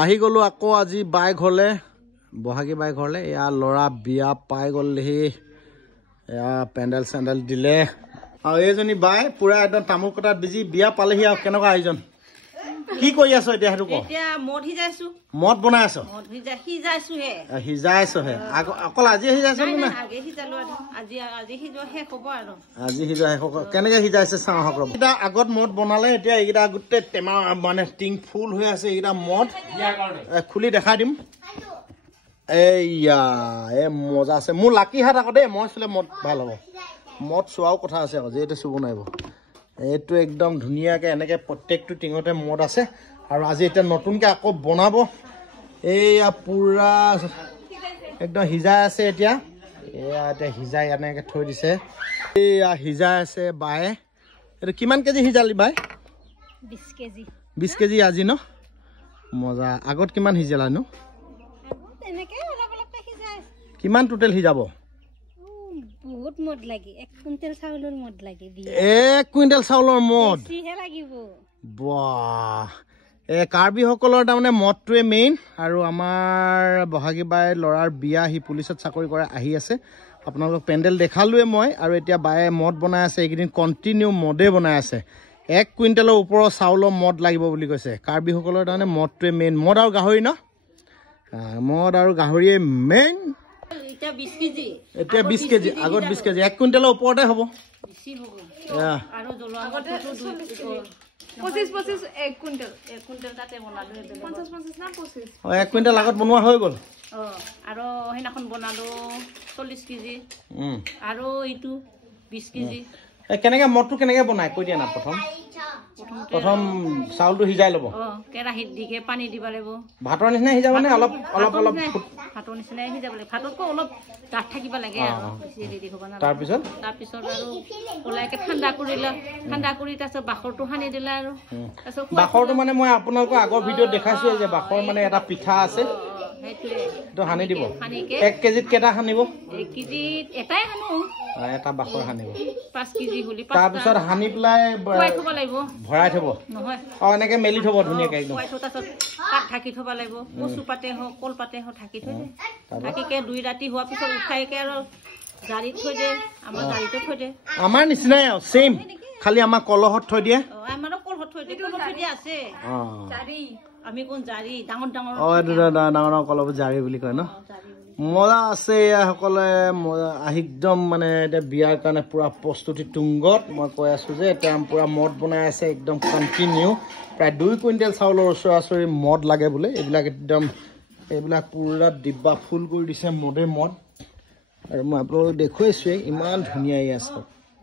আহি গলো আকৌ আজি বাই ঘৰলে বহাগী বাই ঘৰলে এয়া লৰা বিয়া পাই গলহি এয়া পেণ্ডেল চেণ্ডেল দিলে আৰু এইজনী বাই পুৰা একদম তামোল কটাত বিজি বিয়া পালেহি আৰু কেনেকুৱা আয়োজন কি কৰি আছো এতিয়া সেইটো কও এতিয়া মদ হিজাইছো মদ বনাই আছো মদ হিজাইছো হে হিজাইছো হে অকল আজি হিজাইছো না আগে হিজালো আজি হিজোৱা শেষ হ'ব আৰু আজি হিজোৱা শেষ হ'ব কেনেকৈ হিজাইছে চাওঁ হক ৰব এটা আগত মদ বনালে এতিয়া এইকেইটা গোটেই টেমা মানে টিং ফুল হৈ আছে এইকেইটা মদ খুলি দেখাই দিম এইয়া এই মজা আছে মোৰ লাকি হাত আকৌ দেই মই চুলে মদ ভাল হ'ব মদ চোৱাও কথা আছে আকৌ যিহেতু চুব নোৱাৰিব এইটো একদম ধুনীয়াকৈ এনেকৈ প্ৰত্যেকটো টিঙতে মদ আছে আৰু আজি এতিয়া নতুনকৈ আকৌ বনাব এইয়া পুৰা একদম সিজাই আছে এতিয়া এয়া এতিয়া সিজাই এনেকৈ থৈ দিছে এইয়া সিজাই আছে বায়ে এইটো কিমান কেজি সিজালি বাই 20 কেজি 20 কেজি আজি ন মজা আগত কিমান সিজালানো এনেকৈ অলপ অলপকৈ সিজাই কিমান টোটেল সিজাব বহুত মদ লাগে 1 কুইণ্টেল চাউলৰ মদ লাগে 1 কুইণ্টেল চাউলৰ মদ বেছিহে লাগিব বাহ কাৰ্বি সকলৰ তাৰমানে মদটোৱে মেইন আৰু আমাৰ বহাগী বাই ল'ৰাৰ বিয়া সি পুলিচত চাকৰি কৰে আহি আছে আপোনালোকক পেণ্ডেল দেখালোৱে মই আৰু এতিয়া বায়ে মদ বনাই আছে এইকেইদিন কণ্টিনিউ মদে বনাই আছে 1 কুইণ্টেলৰ ওপৰৰ চাউলৰ মদ লাগিব বুলি কৈছে কাৰ্বি সকলৰ তাৰমানে মদটোৱে মেইন মদ আৰু গাহৰি ন মদ আৰু গাহৰিয়ে মেইন এতিয়া 20 কেজি এতিয়া 20 কেজি আগত 20 কেজি 1 কুইণ্টেলৰ ওপৰতে হ'ব বেছি হ'ব আৰু জলোৱা আগতে 25 1 কুইণ্টেল তাতে বনালো 50 না 25 1 কুইণ্টেল আগত বনোৱা হৈ গ'ল আৰু হেনাখন বনালো 40 কেজি আৰু এইটো 20 কেজি কেনেকৈ মদটো কেনেকৈ বনাই কৈ দিয়া না প্ৰথম চাউলটো সিজাই ল'ব কেৰাহীত দিকে পানী দিব লাগিব ভাতৰ নিচিনা সিজাব নে অলপ ভাতৰ নিচিনাই সিজাব লাগে ভাততকৈ অলপ ডাঠ থাকিব লাগে আৰু বেছি দেৰি হ'ব না তাৰপিছত আৰু ওলাইকে ঠাণ্ডা কৰিলা ঠাণ্ডা কৰি তাৰপিছত বাখৰটো সানি দিলা আৰু তাৰপিছত বাখৰটো মানে মই আপোনালোকক আগৰ ভিডিঅ'ত দেখাইছো যে বাখৰ মানে এটা পিঠা আছে সেইটো সানি দিব 1 কেজিত কেইটা সানিব 1 কেজিত এটাই সানো এটা বাখৰ সানিব 5 কেজি হলি তাৰপিছত সানি পেলাই থব লাগিব ভৰাই থব নহয় এনেকে মেলি থব ধুনীয়াকৈ একদম তাৰপিছত কাট ঢাকি থব লাগিব কচু পাতে হওক কল পাতে হওক ঢাকি থৈ দে ঢাকিকে 2 ৰাতি হোৱাৰ পিছত উঠাইকে আৰু জাৰিত থৈ দে আমাৰ জাৰিতে থৈ দে আমাৰ নিচিনাই আৰু সেম খালি আমাৰ কলহত থৈ দিয়ে আমাৰো কলহত থৈ দিয়ে আছে জাৰি আমি কোন জাৰি ডাঙৰ ডাঙৰ কলহত জাৰি বুলি কয় ন মজা আছে সকলে একদম মানে এতিয়া বিয়াৰ কাৰণে পুৰা প্ৰস্তুতি তুংগত মই কৈ আছো যে এতিয়া পুৰা মদ বনাই আছে একদম কণ্টিনিউ প্ৰায় 2 কুইণ্টেল চাউলৰ ওচৰা-ওচৰি মদ লাগে বোলে এইবিলাক পুৰা ডিব্বা ফুল কৰি দিছে মদে মদ আৰু মই আপোনালোকক দেখুৱাইছোৱেই ইমান ধুনীয়া আছে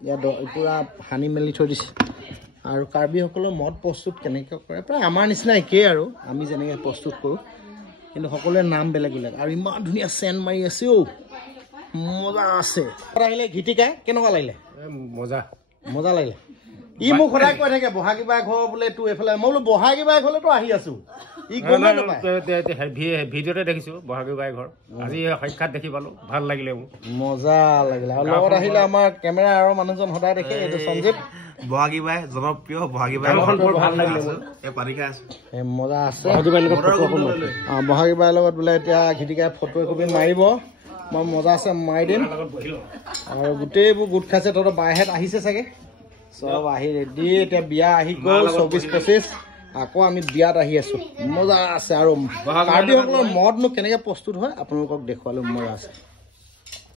ইয়াত পুৰা সানি মেলি থৈ দিছে আৰু কাৰ্বিসকলৰ মদ প্ৰস্তুত কেনেকৈ কৰে প্ৰায় আমাৰ নিচিনা একেই আৰু আমি যেনেকৈ প্ৰস্তুত কৰোঁ কিন্তু সকলোৰে নাম বেলেগ বেলেগ আৰু ইমান ধুনীয়া চেন মাৰি আছে মজা আছে আহিলে ঘিটিকাই কেনেকুৱা লাগিলে মজা লাগিলে ই মোক সদায় কৈ থাকে বহাগী বাই ঘৰ বোলে তোৰ এইফালে মই বোলো বহাগী বাই ঘৰলেতো আহি আছো ই গমেই নাপায় ভিডিঅ'তে দেখিছো বহাগী বাই ঘৰ আজি সাক্ষাৎ দেখি পালো ভাল লাগিলে মোৰ মজা লাগিলে আৰু লগত আহিলে আমাৰ কেমেৰা আৰু মানুহজন সদায় দেখে এইটো সঞ্জীৱ বহাগী বাই জনপ্ৰিয় বহাগী বাই ভাল লাগিলে মজা আছে বহাগী বাইৰ লগত বোলে এতিয়া ঘিটিকাই ফটো একপি মাৰিব মই মজা আছে মাৰি দিম আৰু গোটেইবোৰ গোট খাইছে তহঁতৰ বাইহেঁত আহিছে চাগে চব আহি ৰেডি এতিয়া বিয়া আহি গ'ল 24-25 আকৌ আমি বিয়াত আহি আছো মজা আছে আৰু কাৰ্বিসকলৰ মদনো কেনেকৈ প্ৰস্তুত হয় আপোনালোকক দেখুৱালো মজা আছে